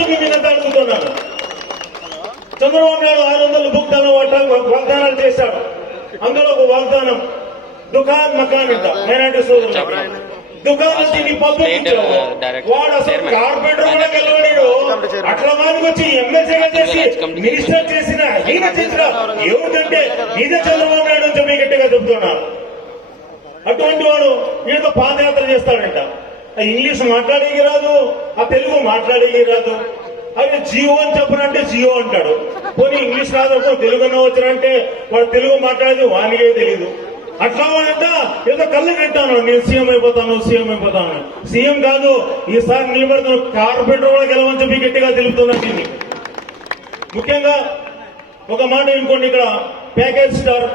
చెప్పి మీద అడుగుతున్నాను. చంద్రబాబు నాయుడు 600 వాగ్దానాలు చేశాడు. అందులో ఒక వాగ్దానం దుకాన్ మకాన్ అంట మైనార్టీ సోదరులు. దుకాణం వచ్చి నీ పబ్లిక్ వాడు అసలు కార్పొరేటర్ కూడా గెలవలేడు. అట్లా మాదికి వచ్చి ఎమ్మెల్సీగా చేసి మినిస్టర్ చేసిన ఈయన చేసిన ఏమిటంటే ఇదే చంద్రబాబు నాయుడు అని చెప్పి గట్టిగా చెప్తున్నాను. అటువంటి వాడు వీడితో పాదయాత్ర చేస్తాడంట. ఆ ఇంగ్లీష్ మాట్లాడేకి రాదు, ఆ తెలుగు మాట్లాడేకి రాదు. అది జియో అని చెప్పనంటే జియో అంటాడు. పోనీ ఇంగ్లీష్ రాదు తెలుగు అన్న వచ్చారంటే వాడు తెలుగు మాట్లాడేది వానికే తెలీదు. అట్లా వాడంట ఏదో కళ్ళు కట్టాను నేను సీఎం అయిపోతాను సీఎం కాదు ఈసారి నిలబడుతున్న కార్పొరేటర్ కూడా గెలవని చెప్పి గట్టిగా తెలుపుతున్నాను. దీన్ని ముఖ్యంగా ఒక మాట ఇంకోండి, ఇక్కడ ప్యాకేజ్ స్టార్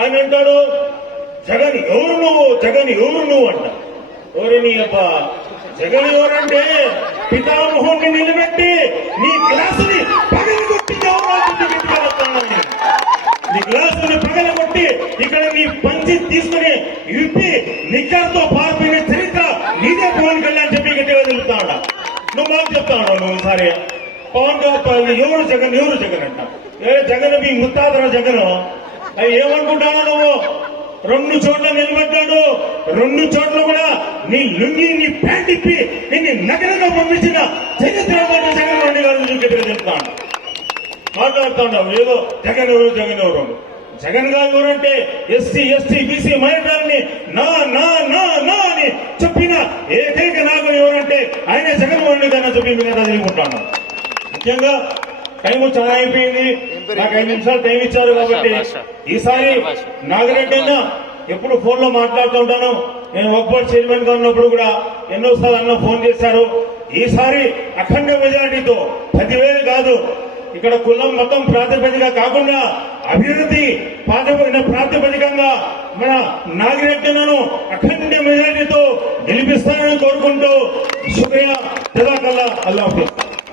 ఆయన అంటాడు జగన్ ఎవరు నువ్వు అంట. ఎవరిని అబ్బా జగన్ ఎవరంటే పితామోహన్ని నిలబెట్టి నీ గ్లాసుని పగలగొట్టి నీ గ్లాసుని పగలగొట్టి ఇక్కడ నీ పంచి తీసుకుని ఇప్పి నిక్కర్తో పారిపోయిన చరిత్ర నీదే పవన్ కళ్యాణ్ చెప్పి గట్టిగా తెలుపుతాడ. నువ్వు మాకు చెప్తాను నువ్వు సరే పవన్ ఎవరు జగన్ అంట. జగన్ మీ ముత్తాతర జగన్ ఏమనుకుంటావు నువ్వు? 2 చోట్ల నిలబడ్డాడు. 2 చోట్ల కూడా నీ లుంగి నీ ప్యాంట్ ఇప్పి నిన్ను నగరంగా పంపించిన చరిత్ర జగన్ రెడ్డి గారు గట్టిగా చెప్తాను. మాట్లాడుతూ ఉన్నావు ఏదో జగన్ ఎవరు జగన్ గారు ఎవరంటే ఎస్సీ ఎస్టీ బీసీ మైనారిటీని నా నా నా నా అని చెప్పిన ఏకైక నాయకుడు ఎవరంటే ఆయనే జగన్మోహన్ రెడ్డి గారు చెప్పి మీద తెలుసుకుంటాను. ముఖ్యంగా టైం చాలా అయిపోయింది. నాకు 5 నిమిషాలు టైం ఇచ్చారు కాబట్టి ఈసారి నాగిరెడ్డి అన్న ఎప్పుడు ఫోన్ లో మాట్లాడుతూ ఉంటాను. నేను వర్క్ చైర్మన్ గా ఉన్నప్పుడు కూడా ఎన్నోసార్లు అన్న ఫోన్ చేశారు. ఈసారి అఖండ మెజారిటీతో 10,000 కాదు, ఇక్కడ కులం మొత్తం ప్రాతిపదిక కాకుండా అభివృద్ధి ప్రాతిపదికంగా మన నాగిరెడ్డిలను అఖండ మెజారిటీతో గెలిపిస్తానని కోరుకుంటూ శుక్రియా జజాకల్లా అల్లా.